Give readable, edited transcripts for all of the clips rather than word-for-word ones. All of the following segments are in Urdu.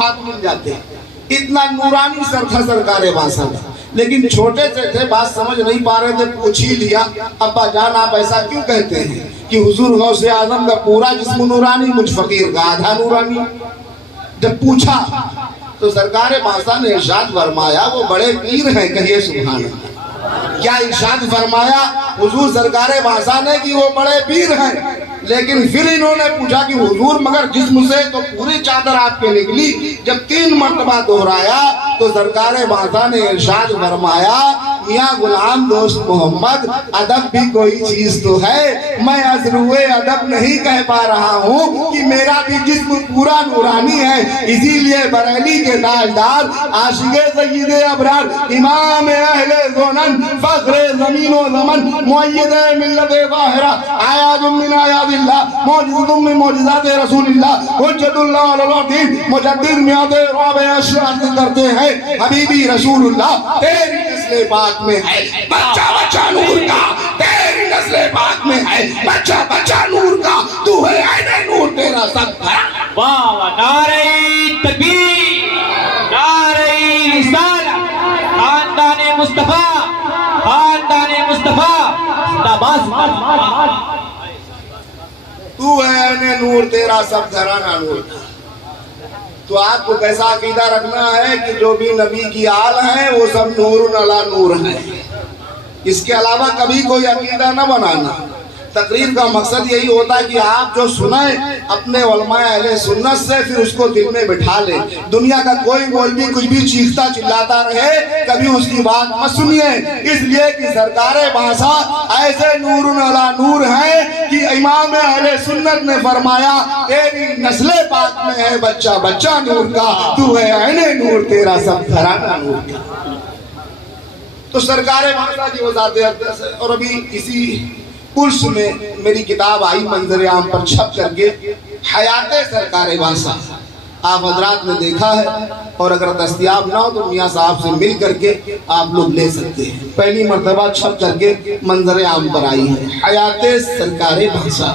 ہاتھ مل جاتے. اتنا نورانی سر تھا سرکار باسا کا. لیکن چھوٹے سے تھے, بات سمجھ نہیں پا رہے تھے, پوچھ ہی لیا, ابا جان آپ ایسا کیوں کہتے ہیں کہ حضور غوث اعظم کا پورا جسم نورانی, مجھ فقیر کا آدھا نورانی؟ جب پوچھا تو سرکار باسا نے ارشاد فرمایا وہ بڑے پیر ہیں, کہیے سبحان اللہ. کیا ارشاد فرمایا حضور سرکار باسا نے کہ وہ بڑے پیر ہیں؟ لیکن پھر انہوں نے پوچھا کہ حضور مگر جسم سے تو پوری چادر آپ کے نکلی. جب 3 مرتبہ دہرایا تو سرکار باسا نے ارشاد فرمایا میاں غلام دوست محمد, ادب بھی کوئی چیز تو ہے, میں از روئے ادب نہیں کہہ پا رہا ہوں کہ میرا بھی جسم پورا نورانی ہے. اسی لیے بریلی کے تاجدار عاشق سید ابرار امام اہل زونن فخر زمین و زمن مؤید ملت ظاہرہ آیات من آیات اللہ موجود من معجزات رسول اللہ حجت اللہ علی الدین مجدد میاد رابع اشرار کرتے ہیں حبیبی رسول اللہ تیری نسل پاک میں ہے بچہ بچہ نور کا, تیری نسل پاک میں ہے بچہ بچہ نور کا, تو ہے عین نور تیرا سب ہے. واہ واہ, نعرہ تکبیر, نعرہ رسالت, خاندان مصطفیٰ, خاندان مصطفیٰ, تو ہے عین نور تیرا سب گھرانہ نور کا. تو آپ کو کیسا عقیدہ رکھنا ہے کہ جو بھی نبی کی آل ہیں وہ سب نور علی نور ہیں. اس کے علاوہ کبھی کوئی عقیدہ نہ بنانا. تقریر کا مقصد یہی ہوتا ہے کہ آپ جو سنیں اپنے علماء اہل سنت سے, پھر اس کو دل میں بٹھا لیں. دنیا کا کوئی مولوی کچھ بھی چیختا چلاتا رہے, کبھی اس کی بات مت سنیے, اس لیے کہ سرکار باسا ایسے نور علی نور ہیں کہ امام اہل سنت نے فرمایا تیری نسل پاک میں ہے بچہ بچہ نور کا, تو ہے عین نور تیرا سب گھرانہ نور کا. تو سرکار باسا کی وہ ذات اقدس ہے. اور ابھی اسی پرس میں میری کتاب آئی منظر عام پر چھپ کر کے, حیات سرکار باسا. آپ حضرات نے دیکھا ہے, اور اگر دستیاب نہ ہو تو میاں صاحب سے مل کر کے آپ لوگ لے سکتے ہیں. پہلی مرتبہ چھپ کر کے منظر عام پر آئی ہے حیات سرکار باسا.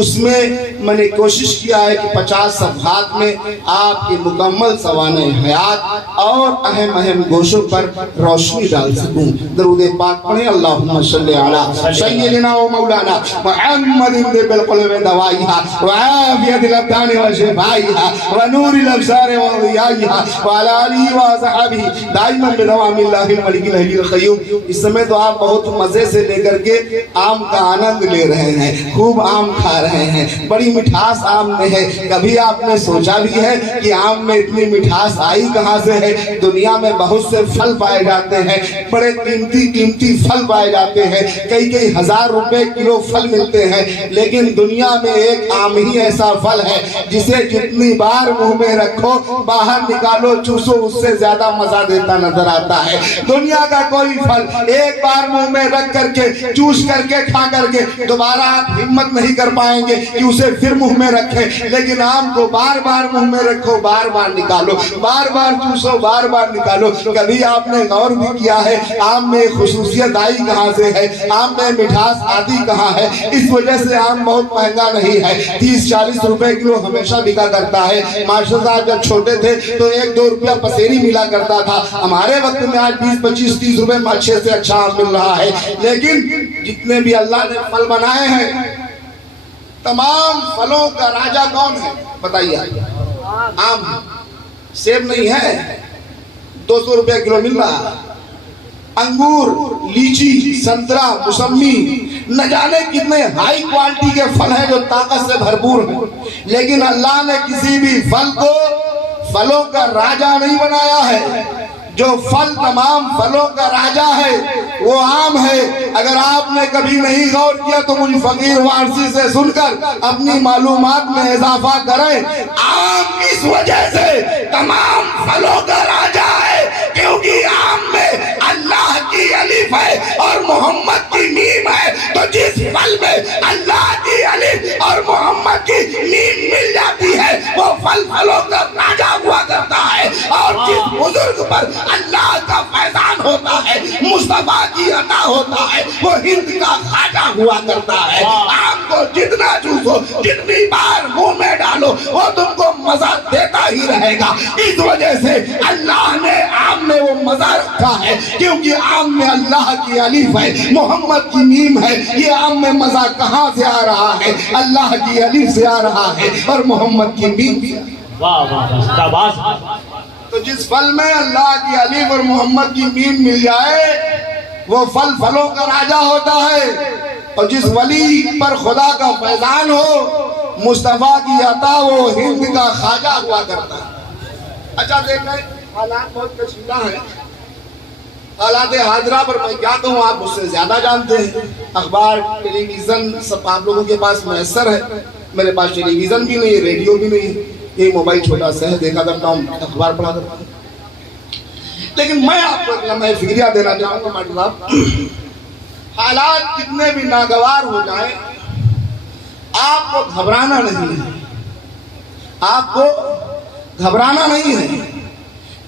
اس میں میں نے کوشش کیا ہے کہ 50 صفحات میں آپ کی مکمل سوانح حیات اور اہم اہم گوشوں پر روشنی ڈال سکوں. درود پاک پڑھیں, اللہم صلی علی سیدنا و مولانا محمد بالقلوب دوائیہا وعافیت الابدان و شفائیہا ونور الابصار و ضیائیہا وعلی آلہ و صحابہ دائما بدوام اللہ الملک الحی القیوم. اس سمے تو آپ بہت مزے سے لے کر کے آم کا آنند لے رہے ہیں, خوب آم کھا رہے ہیں, بڑی مٹھاس آم میں ہے. کبھی آپ نے سوچا بھی ہے کہ آم میں اتنی مٹھاس آئی کہاں سے ہے؟ دنیا میں بہت سے پھل پائے جاتے ہیں, بڑے قیمتی پھل پائے جاتے ہیں, کئی ہزار روپے کلو پھل ملتے ہیں, لیکن دنیا میں ایک آم ہی ایسا پھل ہے جسے جتنی بار منہ میں رکھو باہر نکالو چوسو اس سے زیادہ مزہ دیتا نظر آتا ہے. دنیا کا کوئی پھل ایک بار منہ میں رکھ کر کے چوس کر کے کھا کر کے دوبارہ آپ ہمت نہیں کر پائیں گے کہ اسے پھر منہ میں رکھیں, لیکن آم کو بار بار منہ میں رکھو, بار بار نکالو, بار بار چوسو, بار بار نکالو. کبھی آپ نے غور بھی کیا ہے آم میں خصوصیت آئی کہاں سے ہے, آم میں مٹھاس آتی کہاں ہے؟ اس وجہ سے آم بہت مہنگا نہیں ہے, 30-40 روپے کلو ہمیشہ بکا کرتا ہے. ماشاء اللہ جب چھوٹے تھے تو 1-2 روپیہ پسیری ملا کرتا تھا. ہمارے وقت میں آج 20-25-30 روپے میں اچھے سے اچھا آم مل رہا ہے. لیکن جتنے بھی اللہ نے پھل بنائے ہیں, تمام پھلوں کا راجہ کون ہے بتائیے؟ آم. سیب نہیں ہے, 200 روپے کلو مل رہا. انگور, لیچی, سنترا, موسمی, نہ جانے کتنے ہائی کوالٹی کے پھل ہیں جو طاقت سے بھرپور ہیں, لیکن اللہ نے کسی بھی پھل کو پھلوں کا راجہ نہیں بنایا ہے. جو پھل تمام پھلوں کا راجہ ہے وہ آم ہے. اگر آپ نے کبھی نہیں غور کیا تو مجھ فقیر وارسی سے سن کر اپنی معلومات میں اضافہ کریں. آم اس وجہ سے تمام پھلوں کا راجہ ہے کیونکہ آم میں اللہ کی الف ہے اور محمد کی میم ہے. تو جس پھل میں اللہ کی الف اور محمد کی میم مل جاتی ہے وہ پھل پھلوں کا راجہ ہوا کرتا ہے. اور جس بزرگ پر اللہ کا فیضان ہوتا ہے, مصطفیٰ کی عطا ہوتا ہے, وہ ہند کا خواجہ ہوا کرتا ہے. آم کو جتنا چوسو, جتنی بار منہ میں ڈالو, وہ تم کو مزہ دیتا ہی رہے گا. اس وجہ سے اللہ نے عام میں وہ مزہ رکھا ہے کیونکہ عام میں اللہ کی الف ہے, محمد کی میم ہے. یہ عام میں مزہ کہاں سے آ رہا ہے؟ اللہ کی الف سے آ رہا ہے اور محمد کی میم سے. واہ واہ شاباش. تو جس پھل میں اللہ کی الف اور محمد کی میم مل جائے وہ پھل پھلوں کا راجہ ہوتا ہے. اور جس ولی پر خدا کا فیضان ہو, مصطفیٰ کی عطا, وہ ہند کا خواجہ ہوا کرتا ہے. اچھا دیکھیں, حالات بہت کشیدہ ہیں. حالات حاضرہ پر میں کیا کہوں, آپ اس سے زیادہ جانتے ہیں. اخبار, ٹیلی ویژن سب آپ لوگوں کے پاس میسر ہے. میرے پاس ٹیلی ویژن بھی نہیں, ریڈیو بھی نہیں, یہ موبائل چھوٹا سا ہے, دیکھا کرتا ہوں, اخبار پڑھا کرتا ہوں. لیکن میں آپ کو ایک لمحہ فکریہ دینا چاہوں گا ماٹر صاحب. حالات کتنے بھی ناگوار ہو جائیں, آپ کو گھبرانا نہیں ہے. آپ کو گھبرانا نہیں ہے.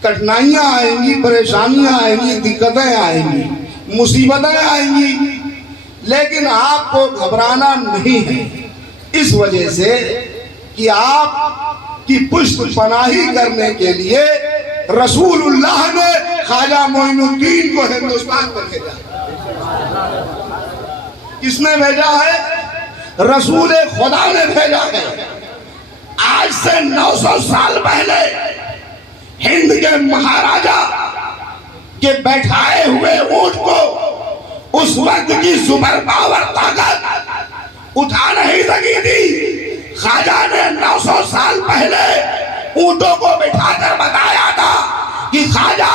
کٹھنائیاں آئیں گی, پریشانیاں آئیں گی, دقتیں آئیں گی, مصیبتیں آئیں گی, لیکن آپ کو گھبرانا نہیں ہے. اس وجہ سے کہ آپ کی پشت پناہی کرنے کے لیے رسول اللہ نے خواجہ معین الدین کو ہندوستان میں بھیجا. کس نے بھیجا ہے؟ رسول خدا نے بھیجا ہے. آج سے 900 سال پہلے ہند کے مہاراجا کے بیٹھائے ہوئے اونٹ کو اس وقت کی سپر پاور طاقت اٹھا نہیں سکی تھی. خواجہ نے 900 سال پہلے اونٹوں کو بٹھا کر بتایا تھا کہ خواجہ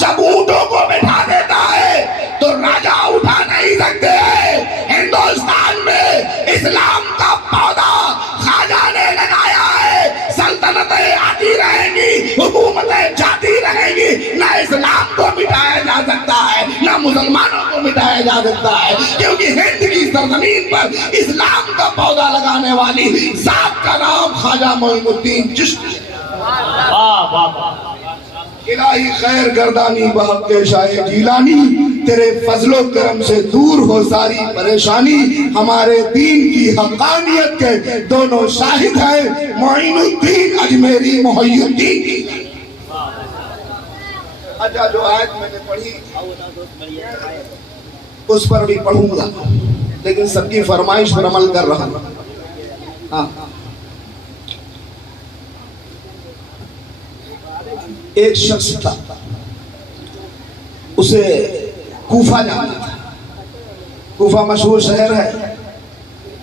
جب اونٹوں کو بٹھا دیتا ہے تو راجہ اٹھا نہیں سکتے ہیں. ہندوستان میں اسلام کا پودا خواجہ نے لگایا ہے. سلطنتیں آتی رہیں گی, حکومتیں جاتی رہیں گی, نہ اسلام کو مٹایا جا سکتا ہے نہ مسلمانوں کو مٹایا جا سکتا ہے, کیونکہ ہند کی سرزمین پر اسلام کا پودا لگانے والی ذات کا نام خواجہ معین الدین چشتی. واہ واہ واہ. الہی خیر گردانی بحق کے شاہ جیلانی, تیرے فضل و کرم سے دور ہو ساری پریشانی. ہمارے دین کی حقانیت کے دونوں شاہد ہیں, معین الدین اجمیری, محی الدین. اچھا جو آیت میں نے پڑھی اس پر بھی پڑھوں گا, لیکن سب کی فرمائش پر عمل کر رہا ہوں. ہاں, ایک شخص تھا, اسے کوفہ جانا تھا. کوفہ مشہور شہر ہے,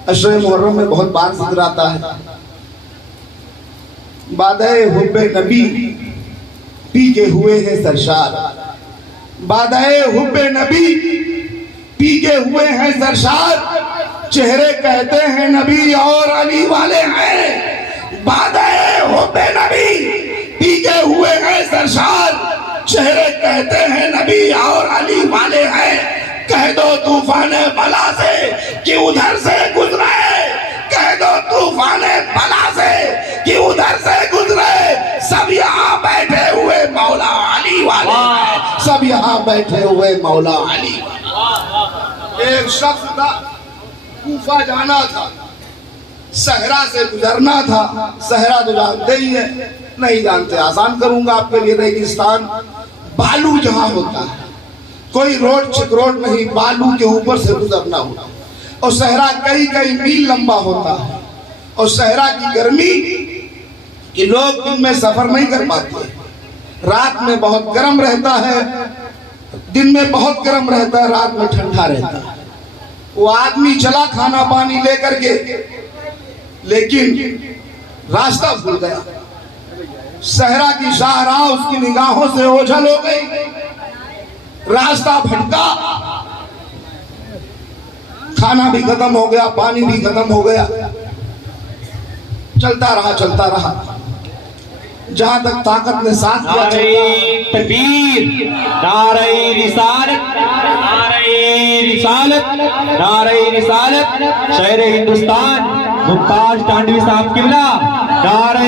عشر محرم میں بہت بار ذکر آتا ہے. بادہ حب نبی پی کے ہوئے ہیں سرشار, بادہ حب نبی پی کے ہوئے ہیں سرشار, چہرے کہتے ہیں نبی اور علی والے ہیں. بادہ حب نبی پی کے ہوئے ہیں سرشار, چہرے کہتے ہیں نبی اور علی والے ہیں. کہہ دو طوفان بلا سے کہ ادھر سے گزرے, کہہ دو طوفان بلا سے کہ ادھر سے گزرے. سب یہاں بیٹھے ہوئے مولا علی والے ہیں, سب یہاں بیٹھے ہوئے مولا علی والے. ایک شخص تھا, کوفہ جانا تھا, صحرا سے گزرنا تھا. صحرا تو جانتے ہی ہیں, نہیں جانتے آسان کروں گا آپ کے لیے. ریگستان, بالو جہاں ہوتا ہے, کوئی روڈ چکروٹ نہیں, بالو کے اوپر سے گزرنا ہوتا. اور صحرا کئی کئی میل لمبا ہوتا ہے. اور صحرا کی گرمی کہ لوگ دن میں سفر نہیں کر پاتے, رات میں بہت گرم رہتا ہے, دن میں بہت گرم رہتا ہے, رات میں ٹھنڈا رہتا ہے. وہ آدمی چلا کھانا پانی لے کر کے, لیکن راستہ بھول گیا. صحرا کی شاہراہ اس کی نگاہوں سے اوجھل ہو گئی, راستہ بھٹکا, کھانا بھی ختم ہو گیا, پانی بھی ختم ہو گیا. چلتا رہا جہاں تک طاقت نے ساتھ دیا. نعرہ تکبیر, نعرہ رسالت, نعرہ رسالت, نعرہ رسالت. شہر ہندوستان ممتاز ٹانڈوی صاحب قبلہ, نعرہ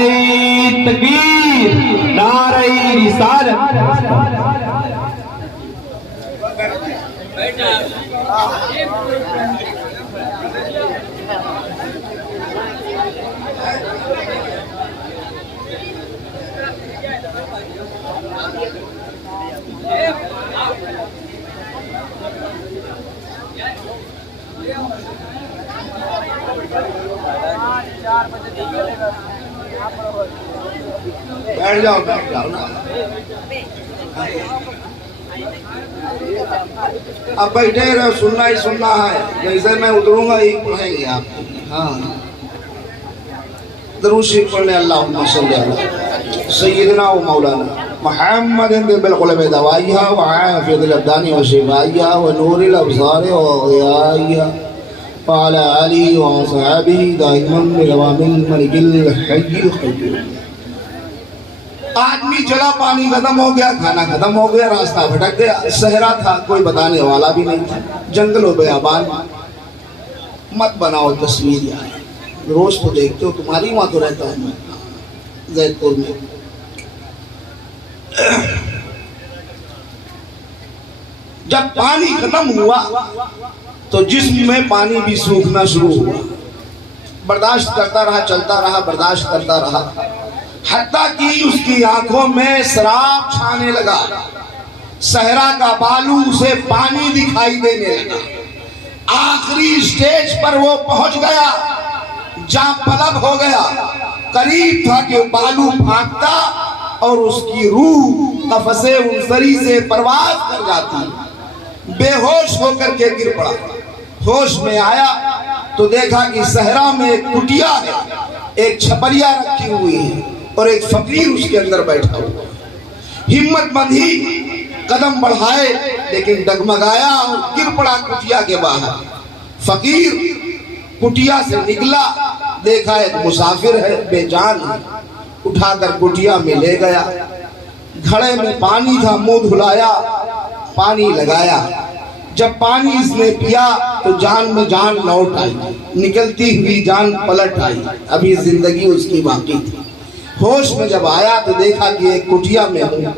تکبیر, نعرہ رسالت. بیٹھ جاؤ نا. اب بیٹھے رہو, سننا ہی سننا ہے. جیسے میں اتروں گا ہی پڑھیں گے آپ. ہاں درود شریف پڑھ لیں. اللہم صلی علی سیدنا و مولانا محمد بالقلب دوائیہ وعافیت الابدان و شفائیہ و نور الابصار و ضیائیہ وعلی آلہ و صحابہ دائما بلوام الملک الحی القیوم. آدمی چلا, پانی ختم ہو گیا, کھانا ختم ہو گیا, راستہ بھٹک گیا. صحرا تھا, کوئی بتانے والا بھی نہیں تھا. جنگل و بیابان. مت بناؤ تصویر یار, روز تو دیکھتے ہو, تمہاری وہاں تو رہتا ہوں میں زید پور میں. جب پانی ختم ہوا تو جسم میں پانی بھی سوکھنا شروع ہوا. برداشت کرتا رہا, چلتا رہا, برداشت کرتا رہا, حتیٰ کہ اس کی آنکھوں میں سراب چھانے لگا. صحرا کا بالو اسے پانی دکھائی دینے لگا. آخری سٹیج پر وہ پہنچ گیا جہاں پلب ہو گیا. قریب تھا کہ بالو پھاٹتا اور اس کی روح قفس انصری سے پرواز کر جاتی. بے ہوش ہو کر کے گر پڑا. ہوش میں آیا تو دیکھا کہ صحرا میں ایک کٹیا ہے, ایک چھپریا رکھی ہوئی ہے اور ایک فقیر اس کے اندر بیٹھا ہوا. ہمت مند ہی قدم بڑھائے لیکن ڈگمگایا اور گر پڑا کٹیا کے باہر. فقیر کٹیا سے نکلا, دیکھا ایک مسافر ہے, بے جان ہے, اٹھا کر کٹیا میں لے گیا. گھڑے میں پانی تھا, منہ دھلایا, پانی لگایا. جب پانی اس نے پیا تو جان میں جان لوٹ آئی, نکلتی ہوئی جان پلٹ آئی. ابھی زندگی اس کی باقی تھی. ہوش میں جب آیا تو دیکھا کہ ایک کٹیا میں ہوں.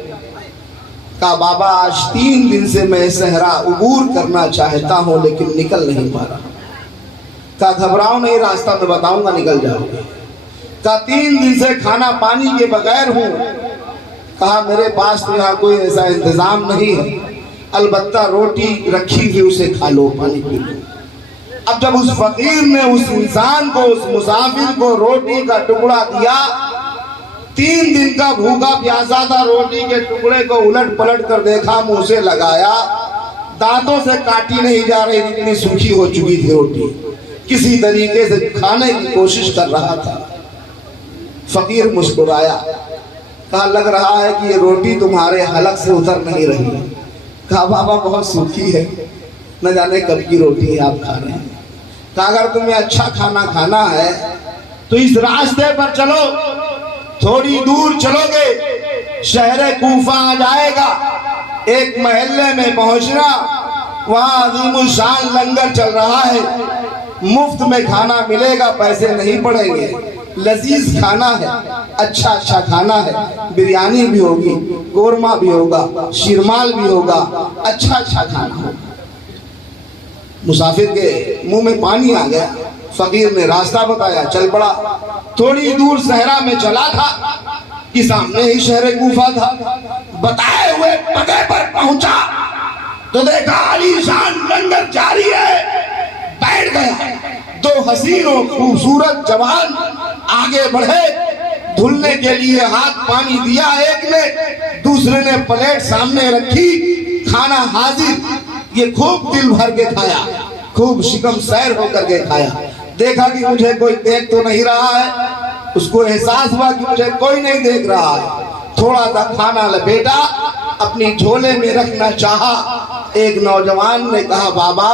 کہا بابا آج 3 دن سے میں صحرا عبور کرنا چاہتا ہوں لیکن نکل نہیں پا رہا. کہا گھبراؤ نہیں, راستہ میں بتاؤں گا, نکل جاؤ گے. کہا 3 دن سے کھانا پانی کے بغیر ہوں. کہا میرے پاس تو یہاں کوئی ایسا انتظام نہیں ہے, البتہ روٹی رکھی ہوئی اسے کھا لو, پانی پی لو. اب جب اس فقیر نے اس انسان کو, اس مسافر کو روٹی کا ٹکڑا دیا, 3 دن کا بھوکا پیاسا تھا, روٹی کے ٹکڑے کو الٹ پلٹ کر دیکھا, منہ سے لگایا, دانتوں سے کاٹی نہیں جا رہی, اتنی سوکھی ہو چکی تھی روٹی. کسی طریقے سے کھانے کی کوشش کر رہا تھا. فقیر مسکرایا, کہا لگ رہا ہے کہ یہ روٹی تمہارے حلق سے اتر نہیں رہی. کہا بابا بہت سوکھی ہے, نہ جانے کب کی روٹی آپ کھا رہے ہیں. کہا اگر تمہیں اچھا کھانا کھانا ہے تو اس راستے پر چلو, تھوڑی دور چلو گے شہر کوفہ آ جائے گا. ایک محلے میں پہنچنا, وہاں عظیم الشان لنگر چل رہا ہے, مفت میں کھانا ملے گا, پیسے نہیں پڑیں گے. لذیذ کھانا ہے, اچھا کھانا ہے, بریانی بھی ہوگی, قورمہ بھی ہوگا, شیرمال بھی ہوگا, اچھا کھانا ہوگا. مسافر کے منہ میں پانی آ گیا. فقیر نے راستہ بتایا, چل پڑا. تھوڑی دور صحرا میں چلا تھا کہ سامنے ہی شہر کوفہ تھا. بتائے ہوئے پتے پر پہنچا تو دیکھا علی شان لنگر جاری ہے. بیٹھ گیا. 2 حسین و خوبصورت جوان آگے بڑھے, دھلنے کے لیے ہاتھ پانی دیا ایک نے, دوسرے نے پلیٹ سامنے رکھی, کھانا حاضر. یہ خوب دل بھر کے کھایا, خوب شکم سیر ہو کر کے کھایا. دیکھا کہ مجھے کوئی دیکھ تو نہیں رہا ہے. اس کو احساس ہوا کہ مجھے کوئی نہیں دیکھ رہا ہے. تھوڑا سا کھانا لپیٹا, اپنی جھولے میں رکھنا چاہا. ایک نوجوان نے کہا بابا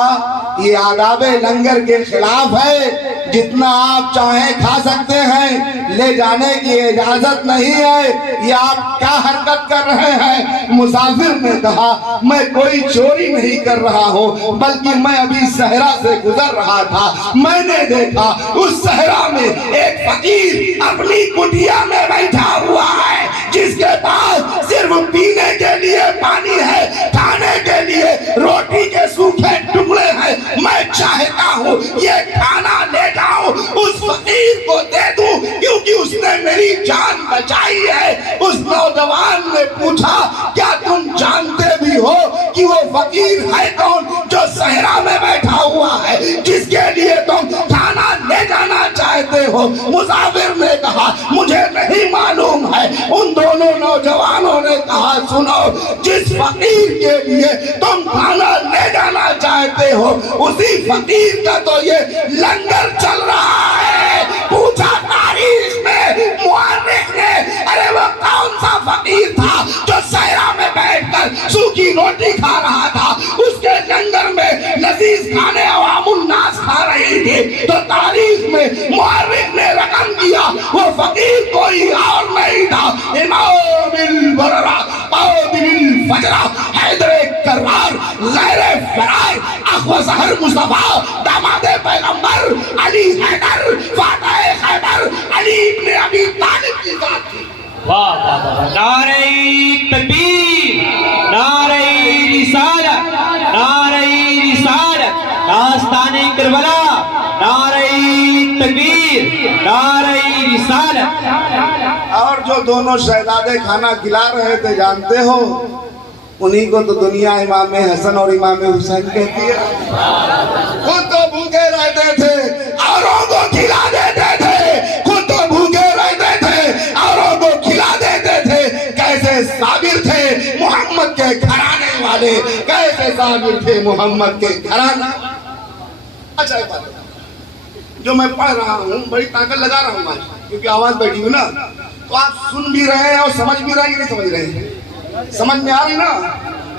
یہ آداب لنگر کے خلاف ہے, جتنا آپ چاہیں کھا سکتے ہیں, لے جانے کی اجازت نہیں ہے, یہ آپ کیا حرکت کر رہے ہیں؟ مسافر نے کہا میں کوئی چوری نہیں کر رہا ہوں, بلکہ میں ابھی صحرا سے گزر رہا تھا. میں نے دیکھا اس صحرا میں ایک فقیر اپنی کٹیا میں بیٹھا ہوا ہے, جس کے پاس صرف پینے کے لیے پانی ہے, کھانے کے لیے روٹی کے سوکھے ٹکڑے ہیں. میں چاہتا ہوں یہ کھانا لے جاؤں, اس فقیر کو دے دوں, کیونکہ اس نے میری جان بچائی ہے. اس نوجوان نے پوچھا کیا تم جانتے بھی ہو کہ وہ فقیر ہے کون جو صحرا میں بیٹھا ہوا ہے جس کے لیے تم کھانا لے جانا چاہتے ہو؟ مسافر نے کہا مجھے نہیں معلوم ہے۔ ان دونوں نوجوانوں نے کہا سنو، جس فقیر کے لیے تم کھانا لے جانا چاہتے ہو اسی فقیر کا تو یہ لنگر چل رہا ہے۔ پوچھا تاریخ میں مورخ نے، ارے وہ کون سا فقیر تھا جو صحرا میں بیٹھ کر سوکھی روٹی کھا رہا تھا؟ اس کے لنگر میں لذیذ کھانے عوام الناس کھا رہی تھی۔ تو تاریخ میں مورخ نے رقم کیا وہ فقیر کوئی اور نہیں تھا، امام البررہ قاضی الفجرہ حیدر کرار غیر فرار اخو ظہر مصطفیٰ داماد پیغمبر علی حیدر فاتح خیبر علی ابن ابی طالب کی ذات تھی۔ واہ واہ واہ، نعرہ تکبیر، نعرہ رسالت، نعرہ رسالت، داستان کربلا، نعرہ تکبیر، نعرہ رسالت۔ اور جو دونوں شہزادے کھانا کھلا رہے تھے جانتے ہو، انہی کو تو دنیا امام حسن اور امام حسین کہتی ہے۔ خود تو بھوکے رہتے تھے اوروں کو کھلا دیتے تھے، خود تو بھوکے رہتے تھے اوروں کو کھلا دیتے تھے۔ کیسے صابر تھے محمد کے گھرانے والے، کیسے صابر تھے محمد کے گھرانے۔ اچھا ایک بات جو میں پڑھ رہا ہوں بڑی طاقت لگا رہا ہوں آج، کیونکہ آواز بیٹھی ہوں نا، تو آپ سن بھی رہے ہیں اور سمجھ بھی رہے ہیں کہ نہیں سمجھ رہے ہیں؟ سمجھ میں آ رہی نا؟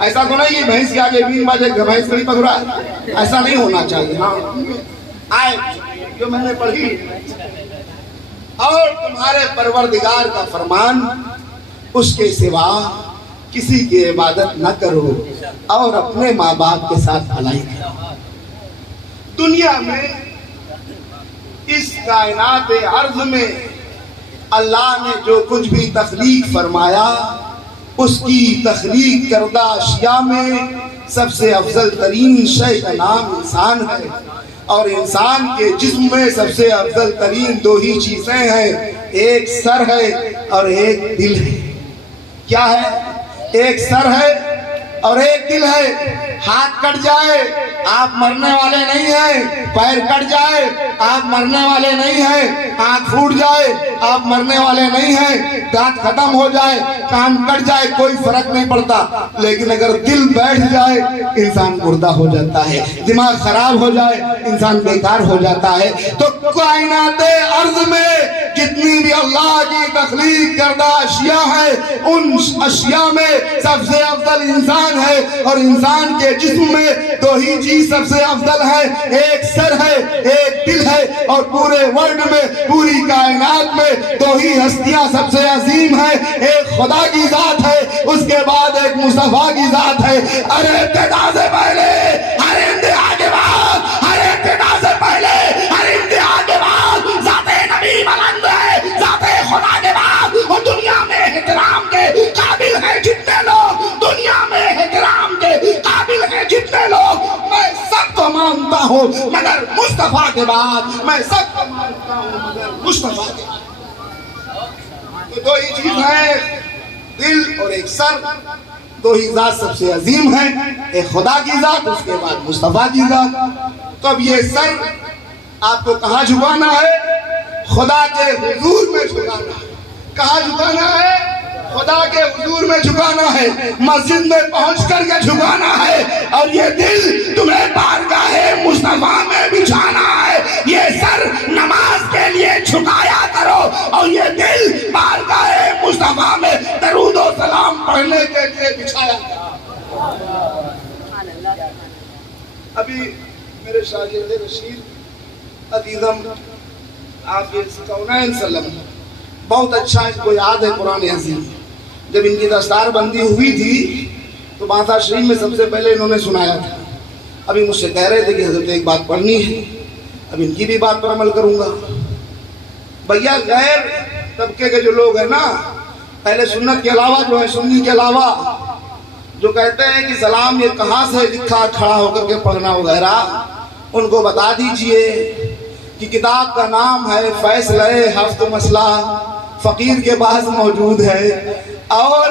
ایسا تو نہیں کہ بھینس کے آگے بین باجے بھینس کڑی پکڑا ہے، ایسا نہیں ہونا چاہیے۔ ہاں آئے جو میں نے پڑھی، اور تمہارے پروردگار کا فرمان اس کے سوا کسی کی عبادت نہ کرو اور اپنے ماں باپ کے ساتھ بھلائی کرو۔ دنیا میں اس کائنات ارض میں اللہ نے جو کچھ بھی تخلیق فرمایا، اس کی تخلیق کردہ اشیاء میں سب سے افضل ترین شے کا نام انسان ہے، اور انسان کے جسم میں سب سے افضل ترین دو ہی چیزیں ہیں، ایک سر ہے اور ایک دل ہے۔ کیا ہے؟ ایک سر ہے اور ایک دل ہے۔ ہاتھ کٹ جائے آپ مرنے والے نہیں ہیں، پیر کٹ جائے آپ مرنے والے نہیں ہیں، آنکھ پھوٹ جائے آپ مرنے والے نہیں ہیں، دانت ختم ہو جائے، کان کٹ جائے کوئی فرق نہیں پڑتا، لیکن اگر دل بیٹھ جائے انسان مردہ ہو جاتا ہے، دماغ خراب ہو جائے انسان بیکار ہو جاتا ہے۔ تو کائنات ارض میں جتنی بھی اللہ کی تخلیق کردہ اشیاء ہیں، ان اشیاء میں سب سے افضل انسان ہے، اور انسان کے جسم میں دو ہی چیز سب سے افضل ہے، ایک سر ہے ایک دل ہے، اور پورے ورلڈ میں پوری کائنات میں دو ہی ہستیاں سب سے عظیم ہیں، ایک خدا کی ذات ہے، اس کے بعد ایک مصطفیٰ کی ذات ہے۔ ارے ابتدا سے پہلے، ہر انتہا کے بعد، ہر ابتدا سے پہلے، ہر انتہا کے بعد ذات نبی بلند ہے، ذات خدا کے بعد۔ اور دنیا میں احترام کے قابل ہیں جتنے لوگ، دنیا میں احترام کے قابل ہیں جتنے لوگ، میں سب کو مانتا ہوں مگر مصطفیٰ کے بعد، میں سب کو مانتا ہوں مگر مصطفیٰ کے بعد۔ تو دو ہی چیز ہیں، دل اور ایک سر، دو ہی ذات سب سے عظیم ہیں، ایک خدا کی ذات اس کے بعد مصطفیٰ کی ذات۔ تو اب یہ سر آپ کو کہاں جھکانا ہے؟ خدا کے حضور میں جھکانا ہے۔ کہاں جھکانا ہے؟ خدا کے حضور میں جھکانا ہے، مسجد میں پہنچ کر کے جھکانا ہے، اور یہ دل تمہیں بارگاہ مصطفیٰ میں بچھانا ہے۔ یہ سر نماز کے لیے جھکایا کرو، اور یہ دل بارگاہ مصطفیٰ میں درود و سلام پڑھنے کے لیے بچھایا کرو۔ ابھی میرے شاگرد رشید عزیزم آپ کونین سلم بہت اچھا ان کو یاد ہے قرآن عظیم۔ جب ان کی دستار بندی ہوئی تھی تو بانسا شریف میں سب سے پہلے انہوں نے سنایا تھا۔ ابھی مجھ سے کہہ رہے تھے کہ حضرت ایک بات پڑھنی ہے، اب ان کی بھی بات پر عمل کروں گا۔ بھیا غیر طبقے کے جو لوگ ہیں نا، اہل سنت کے علاوہ جو ہے، سنی کے علاوہ، جو کہتے ہیں کہ سلام یہ کہاں سے لکھا کھڑا ہو کر کے پڑھنا وغیرہ، ان کو بتا دیجئے کہ کتاب کا نام ہے فیصلہ ہفت مسئلہ، فقیر کے پاس موجود ہے، اور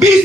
20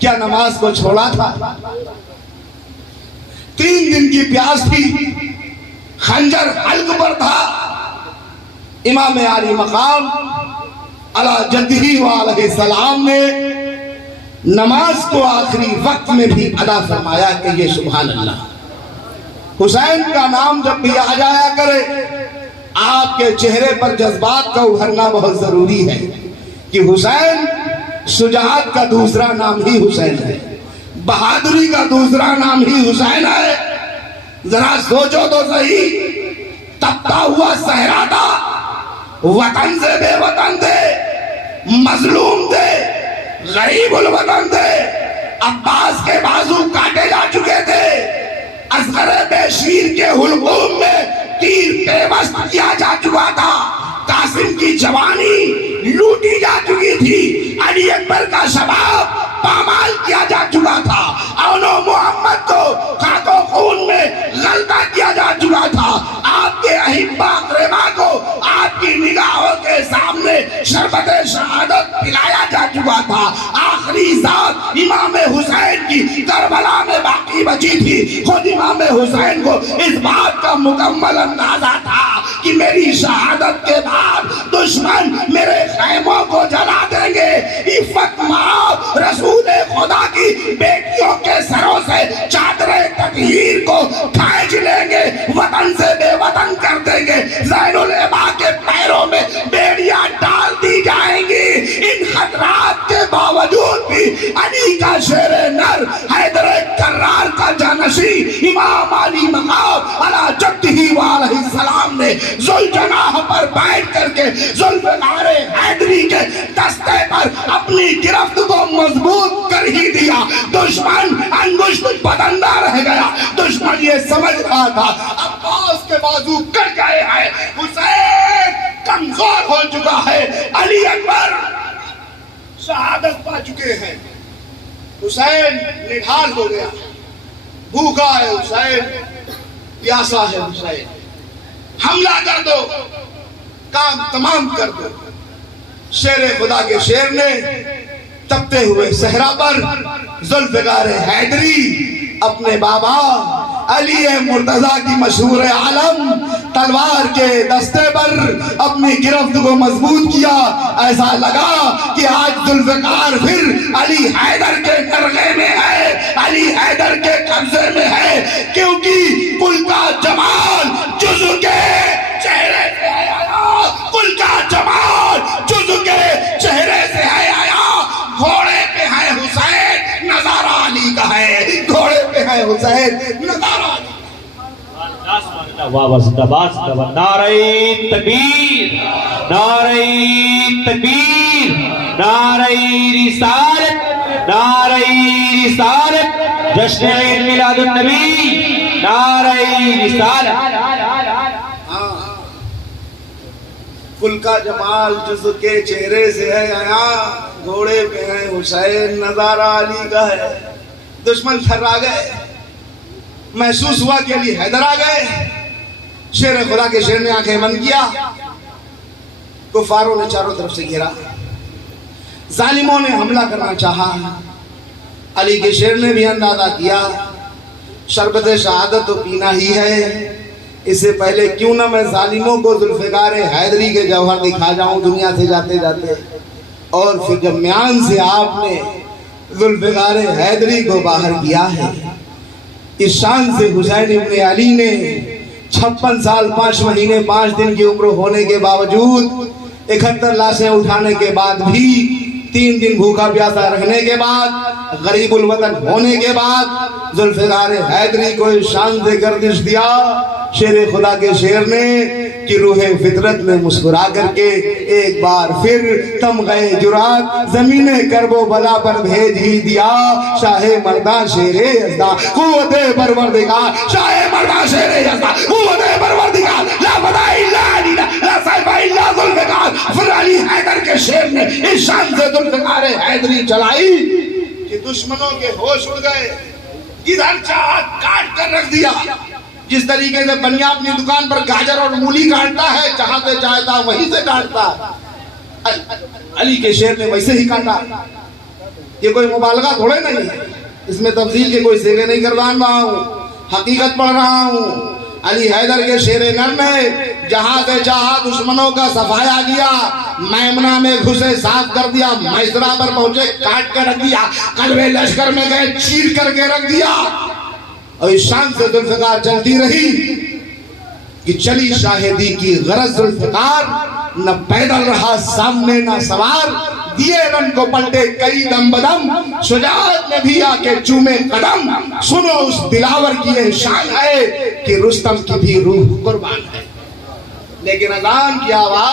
کیا نماز کو چھوڑا تھا؟ 3 دن کی پیاس تھی، خنجر حلق پر تھا، امام عالی مقام علی جدہ وعلیہ السلام نے نماز کو آخری وقت میں بھی ادا فرمایا کہ یہ سبحان اللہ۔ حسین کا نام جب بھی آ جایا کرے آپ کے چہرے پر جذبات کا ابھرنا بہت ضروری ہے کہ حسین شجاعت کا دوسرا نام ہی حسین ہے، بہادری کا دوسرا نام ہی حسین ہے۔ ذرا سوچو تو صحیح، تپتا ہوا صحرا تھا، وطن سے بے وطن تھے، مظلوم تھے، غریب الوطن تھے، عباس کے بازو کاٹے جا چکے تھے، اصغر بے شیر کے حلقوم میں تیر پیوست کیا جا چکا تھا، قاسم کی جوانی لوٹی جا چکی تھی، علی اکبر کا شباب پامال کیا جا چکا تھا، اون و محمد کو خاک و خون میں غلطہ کیا جا چکا تھا، آپ کے احبہ اقربا کو آپ کی نگاہوں کے سامنے شربت شہادت پلایا جا چکا تھا، آخری ذات امام حسین کی کربلا میں باقی بچی تھی۔ خود امام حسین کو اس بات کا مکمل اندازہ تھا کہ میری شہادت کے بعد دشمن میرے خیموں کو جلا دیں گے، عفت مآب رسول خدا کی بیٹیوں کے سروں سے چادر تطہیر کو کھینچ لیں گے، وطن سے بے وطن کر دیں گے، زین العبا کے پیروں میں بیڑیاں ڈال دی جائیں گی۔ ان خطرات کے باوجود بھی علی کا شیر نر، حیدر کرار کا جانشی، امام علی مقام علی جدہ وعلیہ السلام نے ذوالجناح پر بیٹھ کر کے ذوالفقار حیدری کے دستے پر اپنی گرفت کو مضبوط کر ہی دیا، دشمن انگشت بدندہ رہ گیا، دشمن یہ سمجھ رہا تھا عباس کے بازو کٹ گئے ہیں، حسین کمزور ہو چکا ہے، علی اکبر شہادت پا چکے ہیں، حسین نڈھال ہو گیا، بھوکا ہے حسین، پیاسا ہے حسین، حملہ کر دو، کام تمام کر دو۔ شیر خدا کے شیر نے تپتے ہوئے صحرا پر ذوالفقار حیدری اپنے بابا علی مرتضیٰ کی مشہور عالم تلوار کے دستے پر اپنی گرفت کو مضبوط کیا، ایسا لگا کہ آج ذوالفقار پھر علی حیدر کے نرغے میں ہے، علی حیدر کے قبضے میں ہے، کیونکہ کل کا جمال جزو کے چہرے سے ہے آیا، کل کا جمال جزو کے چہرے سے ہے آیا۔ گھوڑے پہ ہے حسین، نظارہ علی کا ہے، گھوڑے پہ ہے حسین، نظارہ علی کا۔ نعرہ تکبیر، نعرہ تکبیر، نعرہ رسالت، نعرہ رسالت، جشن عید میلاد النبی، نعرہ رسالت۔ کل کا جمال جزو کے چہرے سے ہے آیا، گھوڑے پہ ہے حسین، نظارہ علی کا ہے۔ دشمن تھرا گئے، محسوس ہوا کہ علی حیدر آ گئے۔ شیر خدا کے شیر نے آنکھیں بند کیا، کفاروں نے چاروں طرف سے گھیرا، ظالموں نے حملہ کرنا چاہا۔ علی کے شیر نے بھی اندازہ کیا شربت شہادت تو پینا ہی ہے، اس سے پہلے کیوں نہ میں ظالموں کو ذوالفقار حیدری کے جوہر دکھا جاؤں دنیا سے جاتے جاتے۔ اور پھر جب میان سے آپ نے ذوالفقار حیدری کو باہر کیا ہے، اس شان سے حسین ابن علی نے 56 سال 5 مہینے 5 دن کی عمر ہونے کے باوجود، 71 لاشیں اٹھانے کے بعد بھی، 3 دن بھوکا پیاسا رکھنے کے بعد، غریب الوطن ہونے کے بعد، ذوالفقار حیدری کو اس شان سے گردش دیا شیر خدا کے شیر نے کہ روح فطرت نے مسکرا کر کے ایک بار پھر تم گئے جرات زمین کرب و بلا پر بھیج ہی دیا۔ شاہ مرداں شیر یزداں قوت پروردگار، شاہ مرداں شیر یزداں قوت پروردگار، لا فدا الا علی، لا سیف الا ذوالفقار۔ پھر علی حیدر کے شیر نے اس شان سے ذوالفقار حیدری چلائی کہ دشمنوں کے ہوش اڑ گئے، ادھر چاہا کاٹ کر رکھ دیا۔ جس طریقے سے بنیا اپنی دکان پر گاجر اور مولی کاٹتا ہے، جہاں سے چاہتا وہیں سے کاٹتا، علی کے شیر نے ویسے ہی کاٹا۔ یہ کوئی مبالغہ تھوڑے نہیں ہے، اس میں تفضیل کے کوئی سیغے نہیں کروان رہا ہوں، حقیقت پڑھ رہا ہوں۔ علی حیدر کے شیر نرم ہے، جہاں سے چاہا دشمنوں کا صفایا کیا، میمنہ میں گھسے صاف کر دیا، میسرہ پر پہنچے کاٹ کے رکھ دیا، قلب لشکر میں گئے چیر کر کے رکھ دیا۔ اور اس شان سے ذوالفقار چلتی رہی کہ چلی شاہدی کی غرض ذوالفقار، نہ پیدل رہا سامنے نہ سوار، دیے رن کو پلٹے کئی دم بدم، شجاعت میں بھی آ کے چومے قدم۔ سنو اس دلاور کی یہ شان ہے کہ رستم کی بھی روح قربان ہے۔ لیکن اذان کی آواز